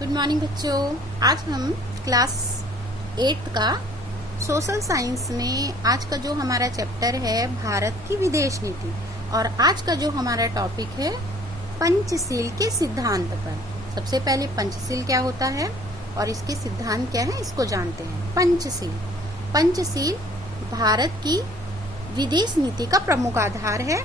Good morning बच्चों। आज हम क्लास 8 का सोशल साइंस में आज का जो हमारा चैप्टर है भारत की विदेश नीति, और आज का जो हमारा टॉपिक है पंचशील के सिद्धांत पर। सबसे पहले पंचशील क्या होता है और इसके सिद्धांत क्या है इसको जानते हैं। पंचशील भारत की विदेश नीति का प्रमुख आधार है।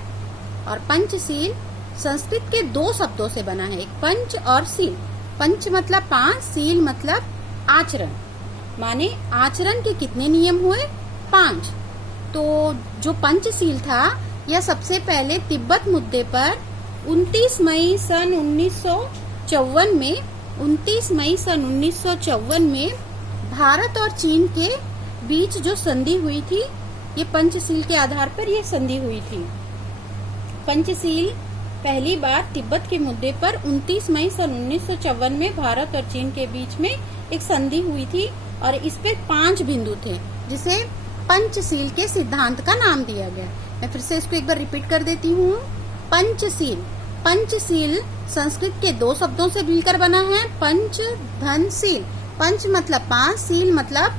और पंचशील संस्कृत के दो शब्दों से बना है, एक पंच और शील। पंच मतलब 5, शील मतलब आचरण, माने आचरण के कितने नियम हुए 5। तो जो पंचशील था यह सबसे पहले तिब्बत मुद्दे पर 29 मई सन 1954 में भारत और चीन के बीच जो संधि हुई थी, ये पंचशील के आधार पर यह संधि हुई थी। पंचशील पहली बार तिब्बत के मुद्दे पर 29 मई सन 1954 में भारत और चीन के बीच में एक संधि हुई थी, और इस पे 5 बिंदु थे जिसे पंचशील के सिद्धांत का नाम दिया गया। मैं फिर से इसको एक बार रिपीट कर देती हूँ। पंचशील संस्कृत के 2 शब्दों से मिलकर बना है, पंच धन शील। पंच मतलब 5, शील मतलब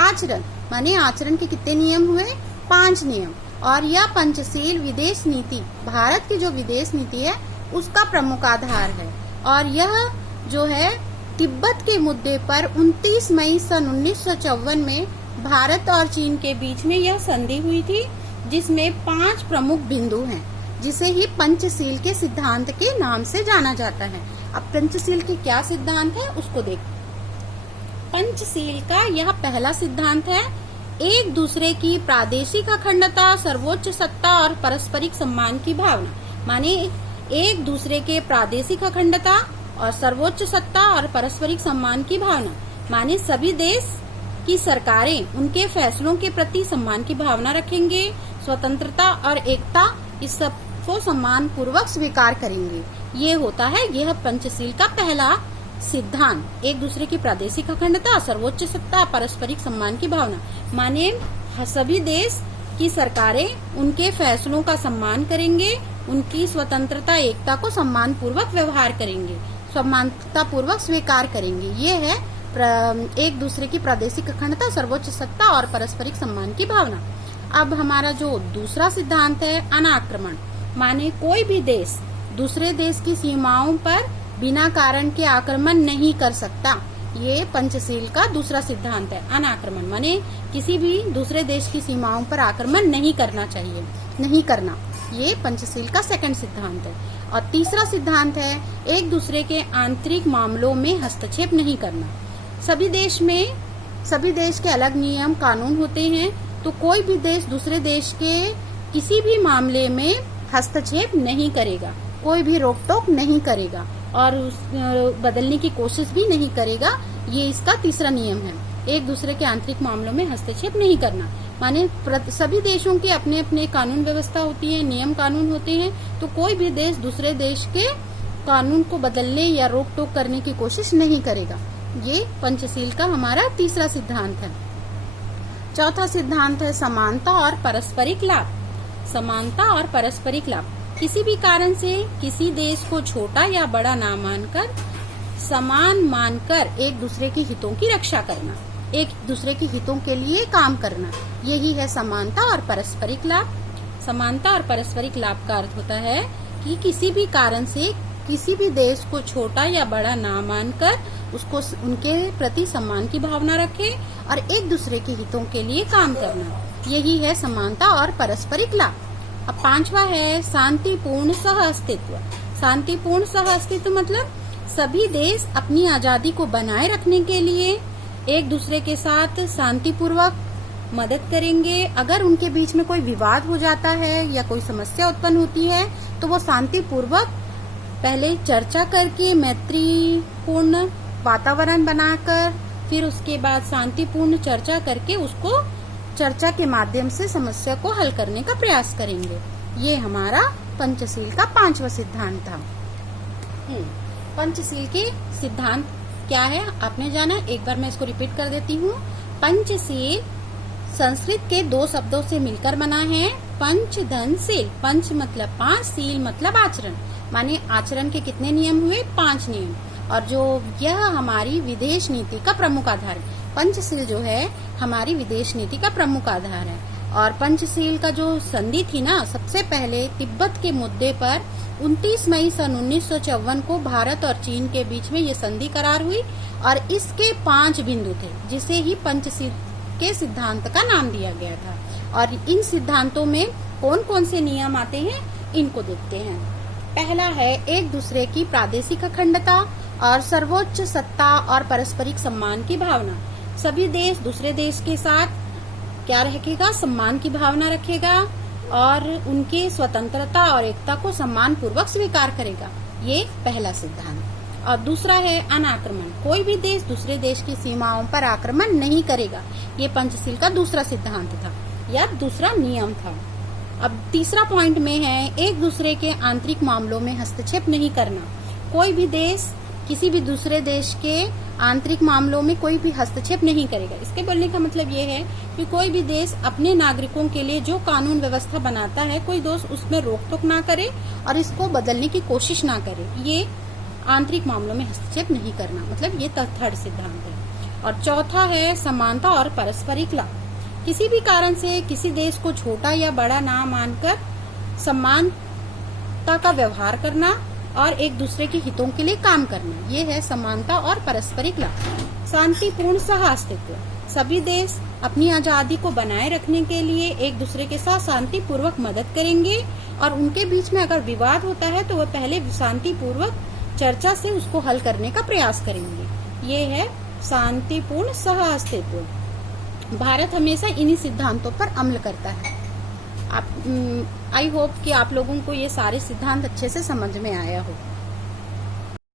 आचरण, माने आचरण के कितने नियम हुए 5 नियम। और यह पंचशील विदेश नीति, भारत की जो विदेश नीति है उसका प्रमुख आधार है। और यह जो है तिब्बत के मुद्दे पर 29 मई सन 1954 में भारत और चीन के बीच में यह संधि हुई थी, जिसमें 5 प्रमुख बिंदु हैं, जिसे ही पंचशील के सिद्धांत के नाम से जाना जाता है। अब पंचशील के क्या सिद्धांत है उसको देखो। पंचशील का यह पहला सिद्धांत है, एक दूसरे की प्रादेशिक अखंडता, सर्वोच्च सत्ता और पारस्परिक सम्मान की भावना। माने एक दूसरे के प्रादेशिक अखंडता और सर्वोच्च सत्ता और पारस्परिक सम्मान की भावना, माने सभी देश की सरकारें उनके फैसलों के प्रति सम्मान की भावना रखेंगे, स्वतंत्रता और एकता इस सब को सम्मान पूर्वक स्वीकार करेंगे। ये होता है यह पंचशील का पहला सिद्धांत। एक दूसरे की प्रादेशिक अखंडता, सर्वोच्च सत्ता, पारस्परिक सम्मान की भावना, माने सभी देश की सरकारें उनके फैसलों का सम्मान करेंगे, उनकी स्वतंत्रता एकता को सम्मान पूर्वक व्यवहार करेंगे, सम्मानता पूर्वक स्वीकार करेंगे। ये है एक दूसरे की प्रादेशिक अखंडता, सर्वोच्च सत्ता और पारस्परिक सम्मान की भावना। अब हमारा जो दूसरा सिद्धांत है अनाक्रमण, माने कोई भी देश दूसरे देश की सीमाओं पर बिना कारण के आक्रमण नहीं कर सकता। ये पंचशील का दूसरा सिद्धांत है, अनाक्रमण, माने किसी भी दूसरे देश की सीमाओं पर आक्रमण नहीं करना चाहिए, नहीं करना। ये पंचशील का सेकंड सिद्धांत है। और तीसरा सिद्धांत है एक दूसरे के आंतरिक मामलों में हस्तक्षेप नहीं करना। सभी देश के अलग नियम कानून होते हैं, तो कोई भी देश दूसरे देश के किसी भी मामले में हस्तक्षेप नहीं करेगा, कोई भी रोक टोक नहीं करेगा और बदलने की कोशिश भी नहीं करेगा। ये इसका तीसरा नियम है, एक दूसरे के आंतरिक मामलों में हस्तक्षेप नहीं करना। माने सभी देशों की अपने अपने कानून व्यवस्था होती है, नियम कानून होते हैं, तो कोई भी देश दूसरे देश के कानून को बदलने या रोक टोक करने की कोशिश नहीं करेगा। ये पंचशील का हमारा तीसरा सिद्धांत है। चौथा सिद्धांत है समानता और पारस्परिक लाभ। समानता और पारस्परिक लाभ, किसी भी कारण से किसी देश को छोटा या बड़ा ना मानकर समान मानकर एक दूसरे के हितों की रक्षा करना, एक दूसरे के हितों के लिए काम करना, यही है समानता और पारस्परिक लाभ। समानता और पारस्परिक लाभ का अर्थ होता है कि किसी भी कारण से किसी भी देश को छोटा या बड़ा ना मानकर उसको उनके प्रति सम्मान की भावना रखे और एक दूसरे के हितों के लिए काम करना, यही है समानता और पारस्परिक लाभ। अब पांचवा है शांतिपूर्ण सह अस्तित्व। शांतिपूर्ण सह अस्तित्व मतलब सभी देश अपनी आजादी को बनाए रखने के लिए एक दूसरे के साथ शांतिपूर्वक मदद करेंगे। अगर उनके बीच में कोई विवाद हो जाता है या कोई समस्या उत्पन्न होती है तो वो शांतिपूर्वक पहले चर्चा करके मैत्रीपूर्ण वातावरण बनाकर फिर उसके बाद शांतिपूर्ण चर्चा करके उसको चर्चा के माध्यम से समस्या को हल करने का प्रयास करेंगे। ये हमारा पंचशील का 5वां सिद्धांत था। पंचशील के सिद्धांत क्या है आपने जाना, एक बार मैं इसको रिपीट कर देती हूँ। पंचशील संस्कृत के 2 शब्दों से मिलकर बना है, पंच धन शील। पंच मतलब 5, शील मतलब आचरण, माने आचरण के कितने नियम हुए 5 नियम। और जो यह हमारी विदेश नीति का प्रमुख आधार है। पंचशील जो है हमारी विदेश नीति का प्रमुख आधार है। और पंचशील का जो संधि थी ना, सबसे पहले तिब्बत के मुद्दे पर 29 मई सन 1954 को भारत और चीन के बीच में ये संधि करार हुई और इसके 5 बिंदु थे, जिसे ही पंचशील के सिद्धांत का नाम दिया गया था। और इन सिद्धांतों में कौन कौन से नियम आते हैं, इनको देखते हैं। पहला है एक दूसरे की प्रादेशिक अखंडता और सर्वोच्च सत्ता और पारस्परिक सम्मान की भावना। सभी देश दूसरे देश के साथ क्या रखेगा, सम्मान की भावना रखेगा और उनके स्वतंत्रता और एकता को सम्मान पूर्वक स्वीकार करेगा। ये पहला सिद्धांत। और दूसरा है अनाक्रमण। कोई भी देश दूसरे देश की सीमाओं पर आक्रमण नहीं करेगा। ये पंचशील का दूसरा सिद्धांत था या दूसरा नियम था। अब तीसरा पॉइंट में है एक दूसरे के आंतरिक मामलों में हस्तक्षेप नहीं करना। कोई भी देश किसी भी दूसरे देश के आंतरिक मामलों में कोई भी हस्तक्षेप नहीं करेगा। इसके बोलने का मतलब ये है कि कोई भी देश अपने नागरिकों के लिए जो कानून व्यवस्था बनाता है, कोई देश उसमें रोक टोक ना करे और इसको बदलने की कोशिश ना करे। ये आंतरिक मामलों में हस्तक्षेप नहीं करना, मतलब ये थर्ड सिद्धांत है। और चौथा है समानता और पारस्परिक लाभ। किसी भी कारण से किसी देश को छोटा या बड़ा ना मानकर समानता का व्यवहार करना और एक दूसरे के हितों के लिए काम करना, ये है समानता और पारस्परिक लाभ। शांतिपूर्ण सह अस्तित्व। सभी देश अपनी आजादी को बनाए रखने के लिए एक दूसरे के साथ शांतिपूर्वक मदद करेंगे और उनके बीच में अगर विवाद होता है तो वह पहले शांतिपूर्वक चर्चा से उसको हल करने का प्रयास करेंगे। ये है शांतिपूर्ण सह अस्तित्व। भारत हमेशा इन्हीं सिद्धांतों पर अमल करता है। आई होप कि आप लोगों को ये सारे सिद्धांत अच्छे से समझ में आया हो।